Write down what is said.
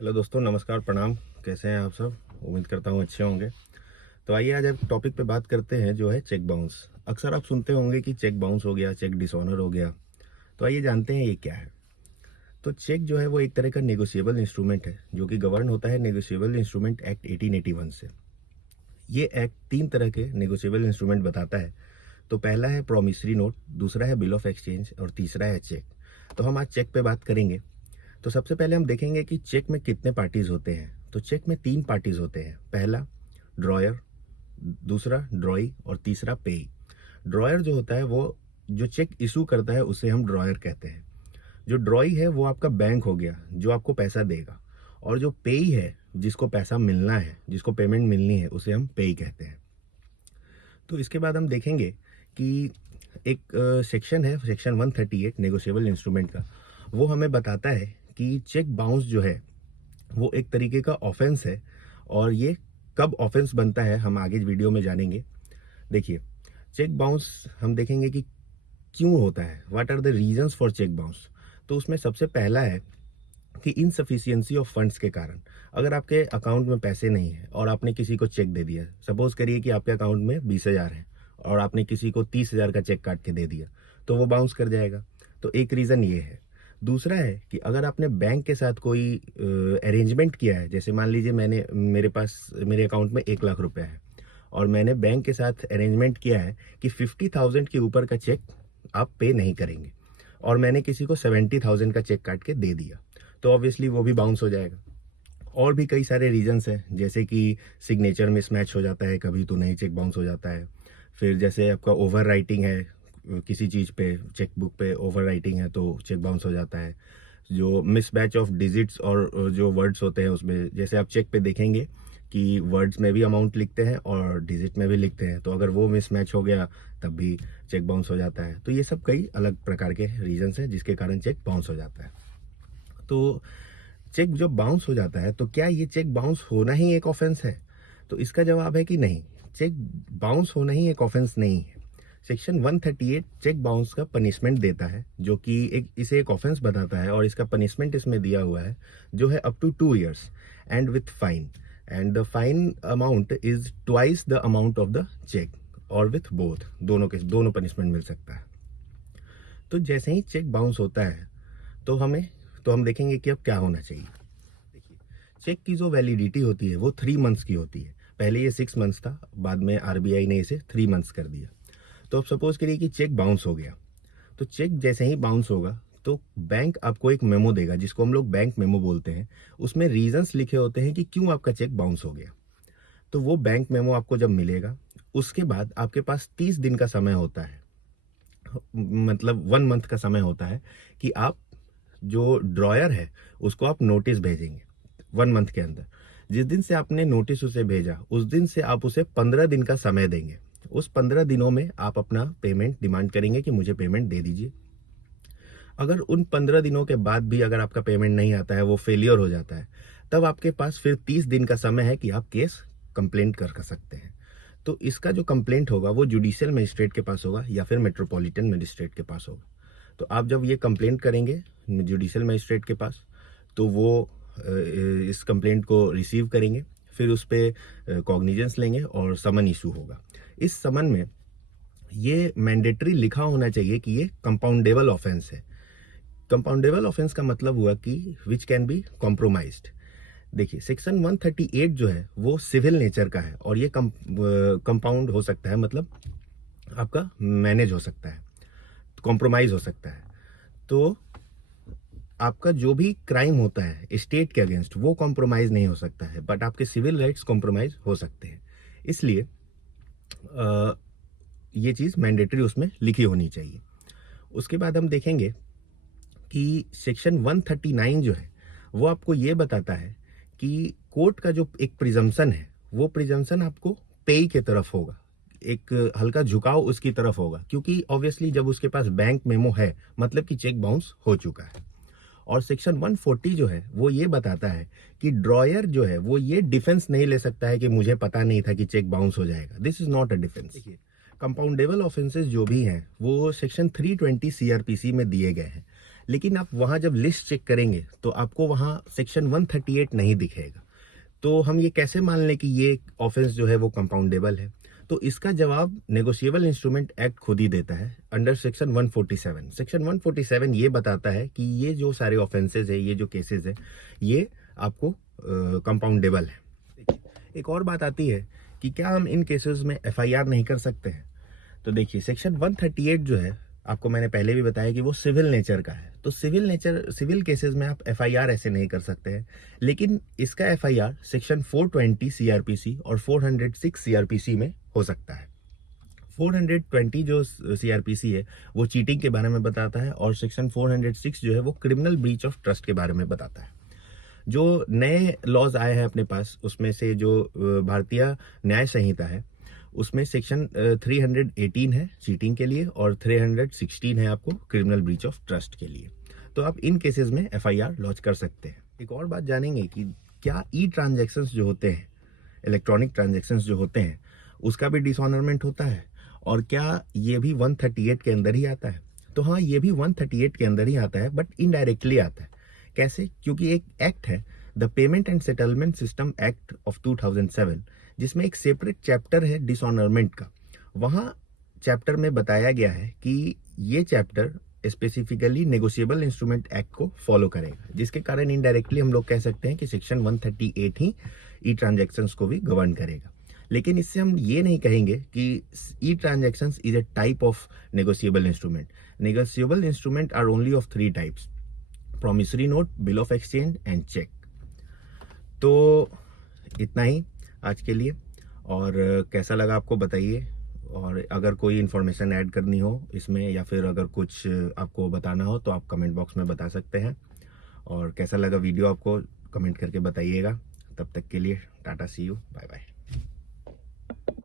Hello दोस्तों, नमस्कार, प्रणाम। कैसे हैं आप सब? उम्मीद करता हूँ अच्छे होंगे। तो आइए आज एक टॉपिक पे बात करते हैं जो है चेक बाउंस। अक्सर आप सुनते होंगे कि चेक बाउंस हो गया, चेक डिसऑनर हो गया। तो आइए जानते हैं ये क्या है। तो चेक जो है वो एक तरह का नेगोशिएबल इंस्ट्रूमेंट है जो कि गवर्न होता है नेगोशिएबल इंस्ट्रूमेंट एक्ट 1881 से। ये एक्ट तीन तरह के नेगोशिएबल इंस्ट्रूमेंट बताता है। तो पहला है प्रोमिसरी नोट, दूसरा है बिल ऑफ एक्सचेंज और तीसरा है चेक। तो हम आज चेक पे बात करेंगे। तो सबसे पहले हम देखेंगे कि चेक में कितने पार्टीज होते हैं। तो चेक में तीन पार्टीज होते हैं। पहला ड्रॉयर, दूसरा ड्रॉई और तीसरा पेई। ड्रॉयर जो होता है वो जो चेक इशू करता है उसे हम ड्रॉयर कहते हैं। जो ड्रॉई है वो आपका बैंक हो गया जो आपको पैसा देगा। और जो पेई है जिसको पैसा मिलना है, जिसको पेमेंट मिलनी है, उसे हम पेई कहते हैं। तो इसके बाद हम देखेंगे कि एक सेक्शन है, सेक्शन 138 नेगोशिएबल इंस्ट्रूमेंट का। वो हमें बताता है कि चेक बाउंस जो है वो एक तरीके का ऑफेंस है। और ये कब ऑफेंस बनता है हम आगे वीडियो में जानेंगे। देखिए, चेक बाउंस हम देखेंगे कि क्यों होता है, what are the reasons for cheque bounce. तो उसमें सबसे पहला है कि इनसफिशियंसी ऑफ फंड्स के कारण। अगर आपके अकाउंट में पैसे नहीं है और आपने किसी को चेक दे दिया, सपोज करिए कि आपके अकाउंट में 20,000 है और आपने किसी को 30,000 का चेक काट के दे दिया, तो वो बाउंस कर जाएगा। तो एक रीज़न ये है। दूसरा है कि अगर आपने बैंक के साथ कोई अरेंजमेंट किया है, जैसे मान लीजिए मेरे अकाउंट में 1 लाख रुपए है और मैंने बैंक के साथ अरेंजमेंट किया है कि 50,000 के ऊपर का चेक आप पे नहीं करेंगे, और मैंने किसी को 70,000 का चेक काट के दे दिया, तो ऑब्वियसली वो भी बाउंस हो जाएगा। और भी कई सारे रीजंस हैं, जैसे कि सिग्नेचर मिसमैच हो जाता है कभी, तो नहीं चेक बाउंस हो जाता है। फिर जैसे आपका ओवर राइटिंग है, किसी चीज़ पे, चेक बुक पे ओवर राइटिंग है तो चेक बाउंस हो जाता है। जो मिसमैच ऑफ डिजिट्स और जो वर्ड्स होते हैं उसमें, जैसे आप चेक पे देखेंगे कि वर्ड्स में भी अमाउंट लिखते हैं और डिजिट में भी लिखते हैं, तो अगर वो मिसमैच हो गया तब भी चेक बाउंस हो जाता है। तो ये सब कई अलग प्रकार के रीजंस हैं जिसके कारण चेक बाउंस हो जाता है। तो चेक जब बाउंस हो जाता है तो क्या ये चेक बाउंस होना ही एक ऑफेंस है? तो इसका जवाब है कि नहीं, चेक बाउंस होना ही एक ऑफेंस नहीं है। सेक्शन 138 चेक बाउंस का पनिशमेंट देता है, जो कि इसे एक ऑफेंस बताता है, और इसका पनिशमेंट इसमें दिया हुआ है जो है up to 2 years and with fine. And the fine amount is twice the amount of the cheque, और विथ बोथ, दोनों पनिशमेंट मिल सकता है। तो जैसे ही चेक बाउंस होता है तो हम देखेंगे कि अब क्या होना चाहिए। देखिए, चेक की जो वैलिडिटी होती है वो 3 मंथ्स की होती है। पहले ये 6 मंथ्स था, बाद में आरबीआई ने इसे 3 मंथ्स कर दिया। तो अब सपोज करिए कि चेक बाउंस हो गया। तो चेक जैसे ही बाउंस होगा तो बैंक आपको एक मेमो देगा, जिसको हम लोग बैंक मेमो बोलते हैं। उसमें रीजंस लिखे होते हैं कि क्यों आपका चेक बाउंस हो गया। तो वो बैंक मेमो आपको जब मिलेगा, उसके बाद आपके पास 30 दिन का समय होता है, मतलब 1 मंथ का समय होता है, कि आप जो ड्रॉयर है उसको आप नोटिस भेजेंगे 1 मंथ के अंदर। जिस दिन से आपने नोटिस उसे भेजा उस दिन से आप उसे 15 दिन का समय देंगे। उस 15 दिनों में आप अपना पेमेंट डिमांड करेंगे कि मुझे पेमेंट दे दीजिए। अगर उन 15 दिनों के बाद भी अगर आपका पेमेंट नहीं आता है, वो फेलियर हो जाता है, तब आपके पास फिर 30 दिन का समय है कि आप केस कंप्लेंट कर सकते हैं। तो इसका जो कंप्लेंट होगा वो जुडिशियल मजिस्ट्रेट के पास होगा या फिर मेट्रोपॉलिटन मजिस्ट्रेट के पास होगा। तो आप जब ये कंप्लेंट करेंगे जुडिशियल मजिस्ट्रेट के पास, तो वो इस कंप्लेंट को रिसीव करेंगे, फिर उस पर कॉग्निजेंस लेंगे और समन इशू होगा। इस समन में ये मैंडेटरी लिखा होना चाहिए कि ये कंपाउंडेबल ऑफेंस है। कंपाउंडेबल ऑफेंस का मतलब हुआ कि विच कैन बी कॉम्प्रोमाइज्ड। देखिए, सेक्शन 138 जो है वो सिविल नेचर का है, और ये कंपाउंड हो सकता है, मतलब आपका मैनेज हो सकता है, कॉम्प्रोमाइज हो सकता है। तो आपका जो भी क्राइम होता है स्टेट के अगेंस्ट, वो कॉम्प्रोमाइज नहीं हो सकता है, बट आपके सिविल राइट्स कॉम्प्रोमाइज हो सकते हैं। इसलिए ये चीज़ मैंडेटरी उसमें लिखी होनी चाहिए। उसके बाद हम देखेंगे कि सेक्शन 139 जो है वो आपको ये बताता है कि कोर्ट का जो एक प्रिजम्पशन है, वो प्रिजम्पशन आपको पेई के तरफ होगा, एक हल्का झुकाव उसकी तरफ होगा, क्योंकि ऑब्वियसली जब उसके पास बैंक मेमो है मतलब कि चेक बाउंस हो चुका है। और सेक्शन 140 जो है वो ये बताता है कि ड्रॉयर जो है वो ये डिफेंस नहीं ले सकता है कि मुझे पता नहीं था कि चेक बाउंस हो जाएगा। This is not a defence. देखिए, कंपाउंडेबल ऑफेंसेस जो भी हैं वो सेक्शन 320 सीआरपीसी में दिए गए हैं, लेकिन आप वहाँ जब लिस्ट चेक करेंगे तो आपको वहाँ सेक्शन 138 नहीं दिखेगा। तो हम ये कैसे मान लें कि ये ऑफेंस जो है वो कंपाउंडेबल है? तो इसका जवाब नेगोशिएबल इंस्ट्रूमेंट एक्ट खुद ही देता है अंडर सेक्शन 147। सेक्शन 147 ये बताता है कि ये जो सारे ऑफेंसेज है, ये जो केसेस है, ये आपको कंपाउंडेबल है। एक और बात आती है कि क्या हम इन केसेस में एफआईआर नहीं कर सकते हैं? तो देखिए सेक्शन 138 जो है, आपको मैंने पहले भी बताया कि वो सिविल नेचर का है। तो सिविल केसेस में आप एफआईआर ऐसे नहीं कर सकते हैं, लेकिन इसका एफआईआर सेक्शन 420 सीआरपीसी और 406 सीआरपीसी में हो सकता है। 420 जो सीआरपीसी है वो चीटिंग के बारे में बताता है, और सेक्शन 406 जो है वो क्रिमिनल ब्रीच ऑफ ट्रस्ट के बारे में बताता है। जो नए लॉज आए हैं अपने पास, उसमें से जो भारतीय न्याय संहिता है, उसमें सेक्शन 318 है चीटिंग के लिए, और 316 है आपको क्रिमिनल ब्रीच ऑफ ट्रस्ट के लिए। तो आप इन केसेस में एफआईआर लॉन्च कर सकते हैं। एक और बात जानेंगे कि क्या ई ट्रांजैक्शंस जो होते हैं, इलेक्ट्रॉनिक ट्रांजैक्शंस जो होते हैं, उसका भी डिसऑनरमेंट होता है, और क्या ये भी 138 के अंदर ही आता है? तो हाँ, ये भी 138 के अंदर ही आता है, बट इनडायरेक्टली आता है। कैसे? क्योंकि एक एक्ट है, the payment and settlement system act of 2007, जिसमें एक सेपरेट चैप्टर है डिसऑनरमेंट का। वहाँ चैप्टर में बताया गया है कि ये chapter specifically negotiable instrument act को फॉलो करेगा, जिसके कारण इनडायरेक्टली हम लोग कह सकते हैं कि सेक्शन 138 ही ई ट्रांजैक्शंस को भी गवर्न करेगा। लेकिन इससे हम ये नहीं कहेंगे कि e transactions is a type of negotiable instrument. Negotiable instrument are only of 3 types: promissory note, bill of exchange and cheque. तो इतना ही आज के लिए, और कैसा लगा आपको बताइए, और अगर कोई इन्फॉर्मेशन ऐड करनी हो इसमें, या फिर अगर कुछ आपको बताना हो तो आप कमेंट बॉक्स में बता सकते हैं। और कैसा लगा वीडियो आपको कमेंट करके बताइएगा। तब तक के लिए टाटा, सी यू, बाय बाय।